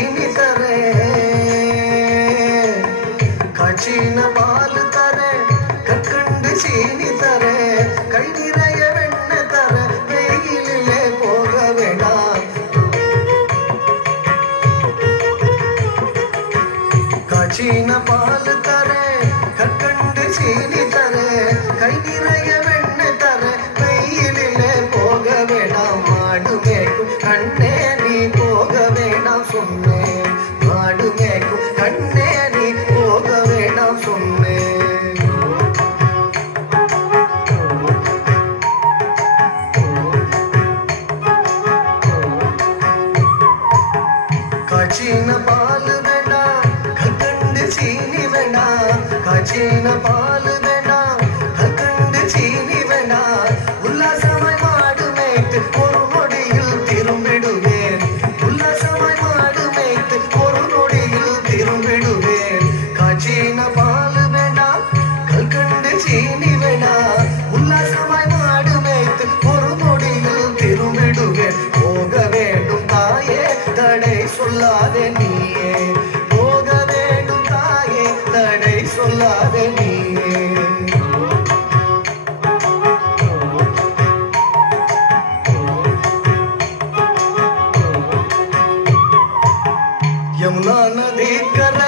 சீனி தரே காய்ச்சின பால் தரே கற்கண்டு சீனி தரே கை நிறைய வெண்ணெய் தர வெயிலிலே போக வேண்டாம் காய்ச்சின பால் தரே கற்கண்டு சீனி தரே கை நிறைய வெண்ணெய் தர வெயிலிலே போக வேண்டாம் மாடு மேய்க்கும் கண்ணே நீ போக வேண்டாம் சொன்னேன் மாடு மேய்க்கும் கண்ணே நீ போக வேண்டாம் சொன்னேன் காய்ச்சின பால் வேண்டாம் கற்கண்டு சீனி வேண்டாம் காய்ச்சின பால் வேண்டாம் கற்கண்டு சீனி வேண்டாம் உல்லாசமாய் மாடு மேய்த்து ஒரு நொடியில் திரும்பிடுவேன் உல்லாசமாய் மாடு மேய்த்து ஒரு நொடியில் திரும்பிடுவேன் காய்ச்சின பால் வேண்டாம் கற்கண்டு சீனி வேண்டாம் உல்லாசமாய் மாடு மேய்த்து ஒரு நொடியில் திரும்பிடுவேன் போக வேண்டும் தாயே தடை சொல்லாதே நீயே போக வேண்டும் தாயே தடை சொல்லாதே நீயே यमुना नदी कर